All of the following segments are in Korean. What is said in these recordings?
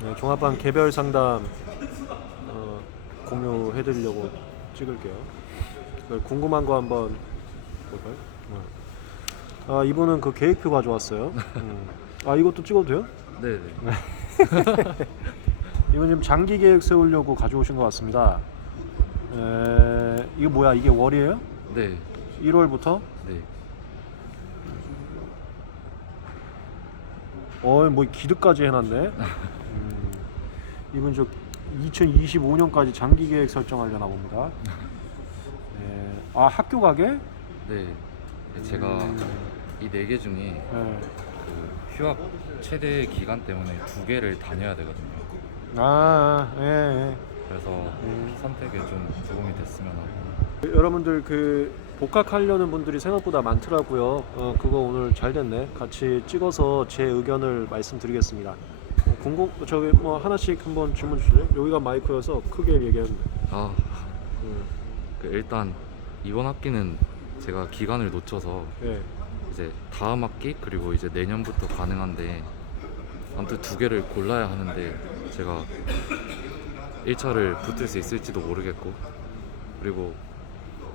네, 종합반 개별 상담 어, 공유해드리려고 찍을게요. 궁금한 거 한번 볼까요? 네. 아 이분은 그 계획표 가져왔어요. 음. 아 이것도 찍어도 돼요? 네네. 이분 지금 장기 계획 세우려고 가져오신 것 같습니다. 에, 이거 뭐야? 이게 월이에요? 네. 1월부터? 네. 어, 뭐 기득까지 해놨네. 음, 이분 저 2025년까지 장기 계획 설정하려나 봅니다. 네. 아 학교 가게? 네. 네, 제가 음, 이네 개 중에 네. 그 휴학 최대 기간 때문에 두 개를 다녀야 되거든요. 아, 예, 예. 그래서 음. 선택에 좀 도움이 됐으면 하고. 여러분들 그 복학하려는 분들이 생각보다 많더라고요. 어, 그거 오늘 잘 됐네. 같이 찍어서 제 의견을 말씀드리겠습니다. 어, 궁금 저기 뭐 하나씩 한번 질문 주실래요? 여기가 마이크여서 크게 얘기하면. 아, 음, 그 일단 이번 학기는 제가 기간을 놓쳐서 예. 이제 다음 학기 그리고 이제 내년부터 가능한데 아무튼 두 개를 골라야 하는데 제가 1차를 붙을 수 있을지도 모르겠고 그리고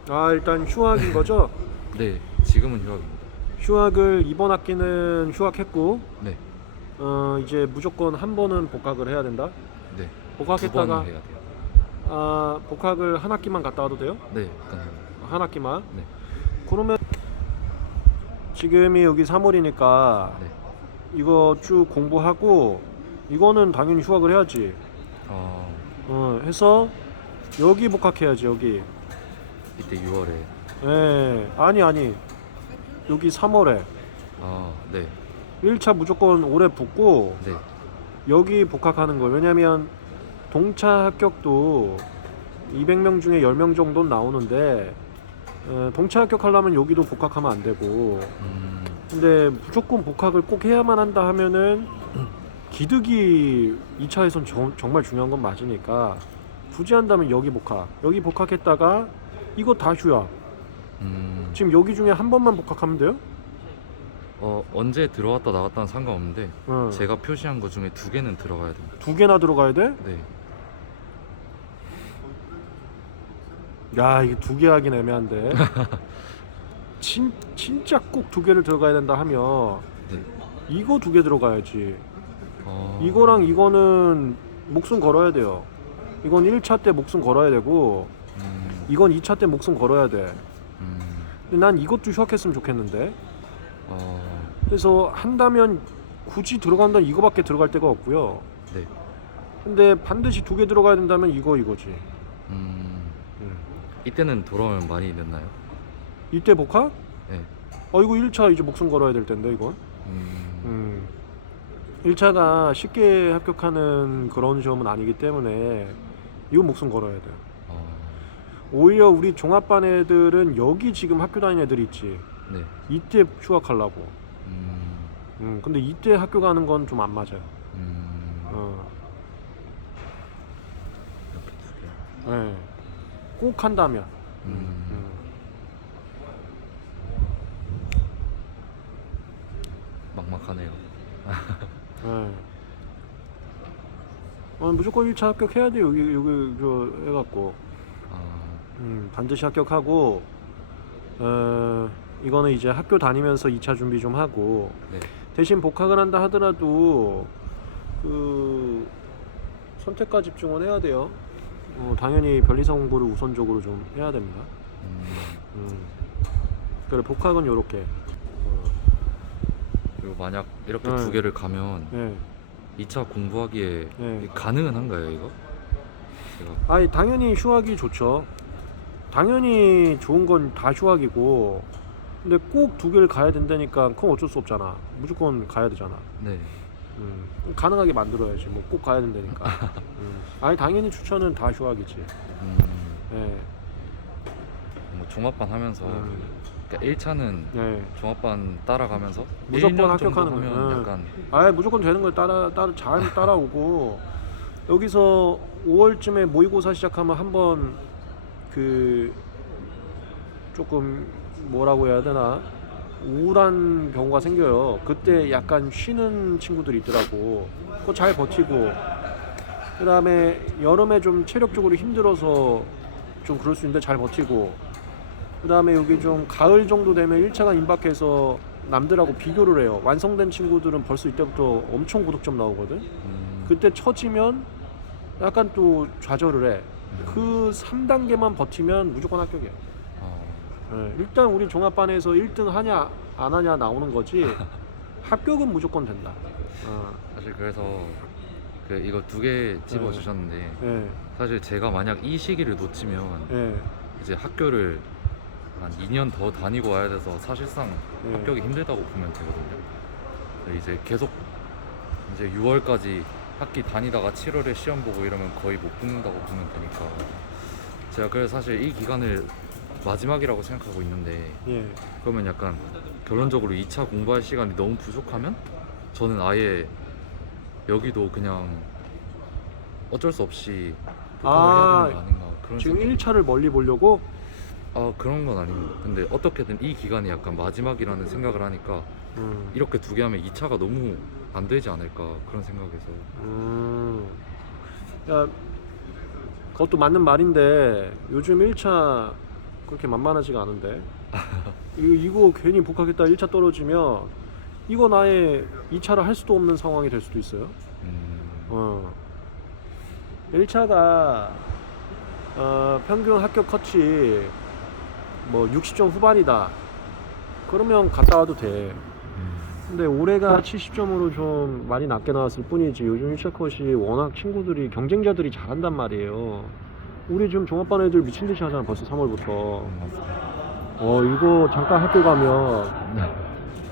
아 일단 휴학인 거죠? 네 지금은 휴학입니다. 휴학을 이번 학기는 휴학했고 네, 어 이제 무조건 한 번은 복학을 해야 된다. 네. 두 복학했다가 번 해야 돼요. 아 복학을 한 학기만 갔다 와도 돼요? 네, 가능. 한 학기만. 네. 그러면 지금이 여기 3월이니까 네. 이거 쭉 공부하고 이거는 당연히 휴학을 해야지. 어, 어 해서 여기 복학해야지 여기. 이때 6월에 예 아니 아니 여기 3월에 아, 네, 1차 무조건 올해 붙고 네, 여기 복학하는 거예요. 왜냐면 동차 합격도 200명 중에 10명 정도는 나오는데 어, 동차 합격하려면 여기도 복학하면 안 되고. 음, 근데 무조건 복학을 꼭 해야만 한다 하면은 기득이 2차에선 정말 중요한 건 맞으니까 굳이 한다면 여기 복학. 여기 복학했다가 이거 다 휴학. 음, 지금 여기 중에 한 번만 복학하면 돼요? 어 언제 들어왔다 나갔다는 상관없는데 어. 제가 표시한 것 중에 두 개는 들어가야 됩니다. 두 개나 들어가야 돼? 네, 야 이게 두 개 하긴 애매한데. 진, 진짜 꼭 두 개를 들어가야 된다 하면 네. 이거 두 개 들어가야지. 어, 이거랑 이거는 목숨 걸어야 돼요. 이건 1차 때 목숨 걸어야 되고 음, 이건 2차 때 목숨 걸어야 돼. 음, 근데 난 이것도 휴학했으면 좋겠는데. 어, 그래서 한다면 굳이 들어간다 이거밖에 들어갈 데가 없고요 네, 근데 반드시 두 개 들어가야 된다면 이거 이거지 음, 음. 이때는 돌아오면 많이 늦나요? 이때 복학? 네, 어 이거 1차 이제 목숨 걸어야 될 텐데 이건 음, 음. 1차가 쉽게 합격하는 그런 시험은 아니기 때문에 이거 목숨 걸어야 돼요. 어, 오히려 우리 종합반 애들은 여기 지금 학교 다니는 애들 있지. 네, 이때 휴학하려고. 음, 음, 근데 이때 학교 가는 건 좀 안 맞아요. 음, 어. 이렇게 두 개. 네. 꼭 한다면. 음, 음. 막막하네요. 네. 어, 무조건 1차 합격해야 돼요. 여기 여기 저 해갖고. 아, 음, 반드시 합격하고 어, 이거는 이제 학교 다니면서 2차 준비 좀 하고 네, 대신 복학을 한다 하더라도 그 선택과 집중은 해야 돼요. 어, 당연히 변리사 공부를 우선적으로 좀 해야 됩니다. 음, 음. 그래 복학은 요렇게. 어, 그리고 만약 이렇게 네. 두 개를 가면 네. 2차 공부하기에 네. 이게 가능은 한가요, 이거? 제가 아니 당연히 휴학이 좋죠. 당연히 좋은 건 다 휴학이고 근데 꼭 두 개를 가야 된다니까 그건 어쩔 수 없잖아. 무조건 가야 되잖아. 네, 음, 가능하게 만들어야지. 뭐 꼭 가야 된다니까. 음. 아니 당연히 추천은 다 휴학이지. 음, 예. 뭐 종합반 하면서 음. 그러니까 1차는 예. 종합반 따라가면서 무조건 1년 정도 합격하는 하면 거예요. 약간 아예 무조건 되는 걸 따라 따라 잘 따라오고 여기서 5월쯤에 모의고사 시작하면 한번 그 조금 뭐라고 해야 되나 우울한 경우가 생겨요. 그때 약간 쉬는 친구들이 있더라고. 그거 잘 버티고 그 다음에 여름에 좀 체력적으로 힘들어서 좀 그럴 수 있는데 잘 버티고 그 다음에 여기 좀 가을 정도 되면 1차가 임박해서 남들하고 비교를 해요. 완성된 친구들은 벌써 이때부터 엄청 고득점 나오거든. 음, 그때 처지면 약간 또 좌절을 해. 그 3단계만 버티면 무조건 합격이야. 어, 예, 일단 우리 종합반에서 1등 하냐 안 하냐 나오는 거지 합격은 무조건 된다. 어, 사실 그래서 그 이거 두 개 집어 주셨는데 예, 사실 제가 만약 이 시기를 놓치면 예, 이제 학교를 한 2년 더 다니고 와야 돼서 사실상 예. 합격이 힘들다고 보면 되거든요. 근데 이제 계속 이제 6월까지 학기 다니다가 7월에 시험 보고 이러면 거의 못 붙는다고 보면 되니까 제가 그래서 사실 이 기간을 마지막이라고 생각하고 있는데 예. 그러면 약간 결론적으로 2차 공부할 시간이 너무 부족하면 저는 아예 여기도 그냥 어쩔 수 없이 복학을 아, 해야 되는 거 아닌가 그런 지금 생각. 1차를 멀리 보려고 아 그런 건 아닙니다. 근데 어떻게든 이 기간이 약간 마지막이라는 생각을 하니까 음, 이렇게 두 개 하면 2차가 너무 안 되지 않을까 그런 생각에서 음. 야, 그것도 맞는 말인데 요즘 1차 그렇게 만만하지가 않은데 이거, 이거 괜히 복학했다 1차 떨어지면 이거 나의 2차를 할 수도 없는 상황이 될 수도 있어요. 음, 어. 1차가 어, 평균 합격 컷이 뭐 60점 후반이다. 그러면 갔다 와도 돼. 근데 올해가 70점으로 좀 많이 낮게 나왔을 뿐이지 요즘 1차 컷이 워낙 친구들이 경쟁자들이 잘한단 말이에요. 우리 지금 종합반 애들 미친 듯이 하잖아 벌써 3월부터. 어 이거 잠깐 학교 가면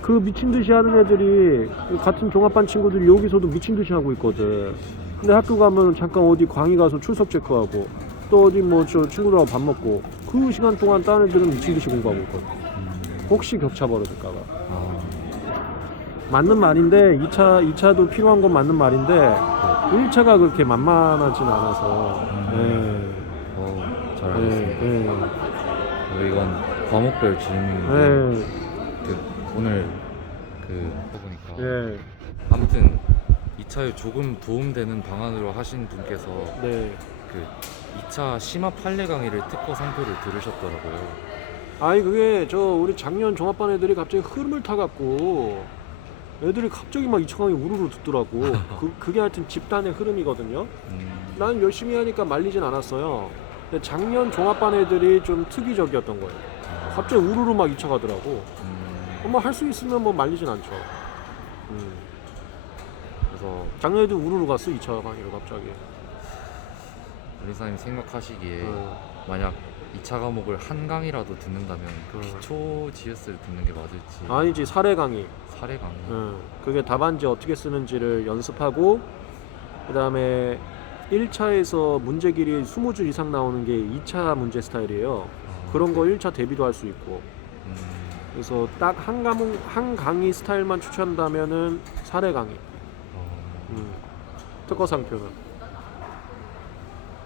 그 미친 듯이 하는 애들이 같은 종합반 친구들이 여기서도 미친 듯이 하고 있거든. 근데 학교 가면 잠깐 어디 광희 가서 출석 체크하고 또 어디 뭐 저 친구들하고 밥 먹고 그 시간 동안 다른 애들은 미친 듯이 공부하고 있거든. 혹시 격차 벌어질까봐. 아, 맞는 말인데 2차 2차도 필요한 건 맞는 말인데 1차가 그렇게 만만하진 않아서. 예, 알겠습니다. 예, 어, 이건 과목별 질문인데 예, 그 오늘 그 해보니까 예, 아무튼 2차에 조금 도움되는 방안으로 하신 분께서 네. 그 2차 심화 판례 강의를 특허 상표를 들으셨더라고요. 아니 그게 저 우리 작년 종합반 애들이 갑자기 흐름을 타갖고 애들이 갑자기 막 2차 강의 우르르 듣더라고. 그 그게 하여튼 집단의 흐름이거든요. 음, 나는 열심히 하니까 말리진 않았어요. 근데 작년 종합반 애들이 좀 특이적이었던 거예요. 갑자기 우르르 막 2차 가더라고. 음, 뭐할 수 있으면 뭐 말리진 않죠. 음. 그래서 작년에도 우르르 갔어 2차 강의를 갑자기. 리사님 생각하시기에 어. 만약 2차 과목을 한 강의라도 듣는다면 그 어. 기초 GS를 듣는 게 맞을지 아니지 사례 강의. 사례 강의 응. 그게 답안지 어떻게 쓰는지를 연습하고 그 다음에 1차에서 문제 길이 20줄 이상 나오는 게 2차 문제 스타일이에요. 아, 그런 거 1차 대비도 할 수 있고. 음, 그래서 딱 한 과목 한 강의 스타일만 추천한다면은 사례 강의. 어, 음. 특허 상표는.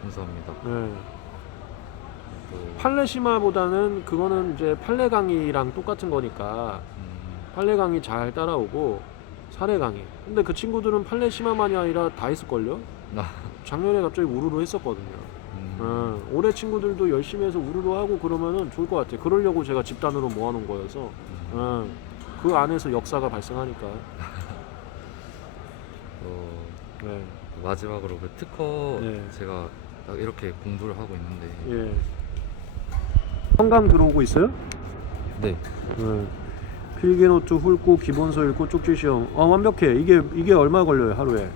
감사합니다. 네. 또, 심화보다는 그거는 이제 판례 강의랑 똑같은 거니까 음, 판례 강의 잘 따라오고 사례 강의. 근데 그 친구들은 심화만이 아니라 다 했을걸요? 나, 작년에 갑자기 우르르 했었거든요. 음, 어, 올해 친구들도 열심히 해서 우르르 하고 그러면은 좋을 것 같아요. 그러려고 제가 집단으로 모아놓은 거여서 음, 어, 그 안에서 역사가 발생하니까. 어, 네. 마지막으로 그 특허 네. 제가 딱 이렇게 공부를 하고 있는데 예. 성감 들어오고 있어요? 네 네. 필기노트 훑고 기본서 읽고 쪽지 시험. 어 완벽해. 이게 이게 얼마 걸려요 하루에?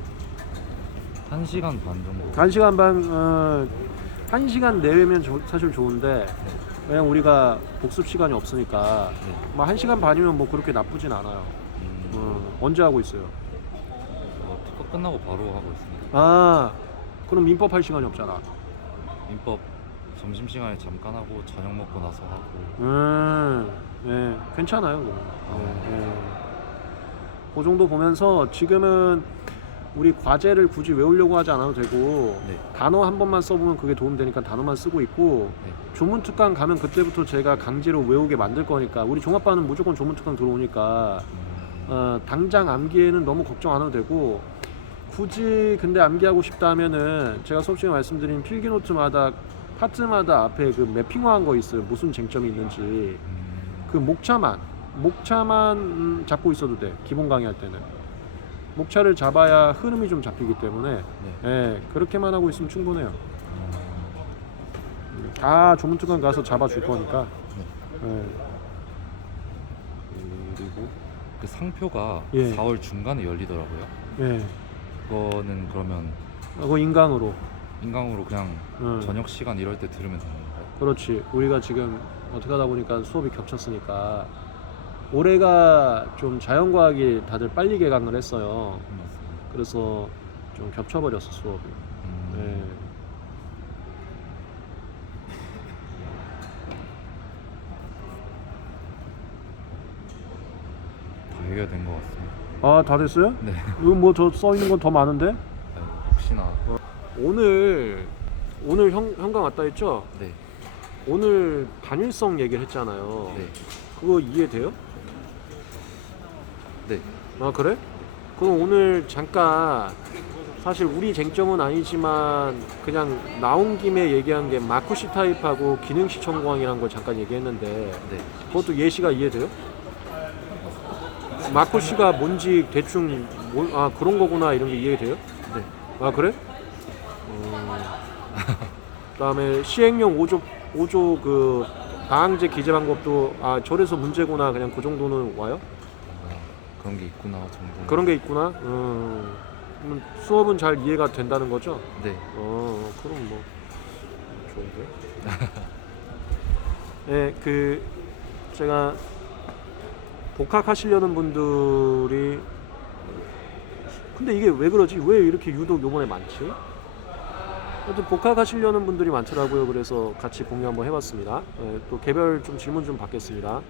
1시간 반 정도 한 시간 반, 어, 한 시간 내외면 조- 사실 좋은데 그냥 우리가 복습 시간이 없으니까 네. 뭐한 시간 반이면 뭐 그렇게 나쁘진 않아요. 음, 어, 언제 하고 있어요? 어, 특허 끝나고 바로 하고 있습니다 아, 그럼 민법 할 시간이 없잖아. 민법 점심 시간에 잠깐 하고 저녁 먹고 나서 하고 음, 예, 괜찮아요. 그거. 예, 예. 그 정도 보면서 지금은 우리 과제를 굳이 외우려고 하지 않아도 되고 네. 단어 한 번만 써보면 그게 도움되니까 단어만 쓰고 있고 네. 조문특강 가면 그때부터 제가 강제로 외우게 만들 거니까 우리 종합반은 무조건 조문특강 들어오니까 음, 어, 당장 암기에는 너무 걱정 안 해도 되고 굳이 근데 암기하고 싶다 하면은 제가 수업 시간에 말씀드린 필기노트마다 파트마다 앞에 그 매핑화한 거 있어요. 무슨 쟁점이 있는지 음, 그 목차만 목차만 음, 잡고 있어도 돼. 기본 강의할 때는 목차를 잡아야 흐름이 좀 잡히기 때문에 네. 예, 그렇게만 하고 있으면 충분해요. 다 조문특강 가서 잡아줄 거니까. 예. 그리고 그 상표가 예. 4월 중간에 열리더라고요. 예, 그거는 그러면 그거 인강으로. 인강으로 그냥 음. 저녁 시간 이럴 때 들으면 되는 건가요? 그렇지. 우리가 지금 어떻게 하다 보니까 수업이 겹쳤으니까 올해가 좀 자연과학이 다들 빨리 개강을 했어요. 그래서 좀 겹쳐버렸어 수업이. 음, 예. 다 해결된 것 같습니다. 아, 다 됐어요? 네. 이거 뭐 저 써 있는 건 더 많은데? 아니, 혹시나 오늘 오늘 형 형강 왔다 했죠? 네. 오늘 단일성 얘기를 했잖아요. 네. 그거 이해돼요? 네. 아 그래? 그럼 오늘 잠깐 사실 우리 쟁점은 아니지만 그냥 나온 김에 얘기한 게 마쿠시 타입하고 기능시 청구항이라는 걸 잠깐 얘기했는데 네. 그것도 예시가 이해돼요? 마쿠시가 뭔지 대충 뭐, 아 그런 거구나 이런 게 이해돼요? 네. 아 그래? 어... 그다음에 시행령 5조 5조 그 방항제 기재 방법도 아 저래서 문제구나 그냥 그 정도는 와요? 아, 그런 게 있구나 정도. 그런 게 있구나. 음, 그럼 수업은 잘 이해가 된다는 거죠? 네. 어, 그럼 뭐 좋은데. 네, 그 제가 복학하시려는 분들이 근데 이게 왜 그러지? 왜 이렇게 유독 요번에 많지? 하여튼 복학하시려는 분들이 많더라고요. 그래서 같이 공유 한번 해봤습니다. 네, 또 개별 좀 질문 좀 받겠습니다.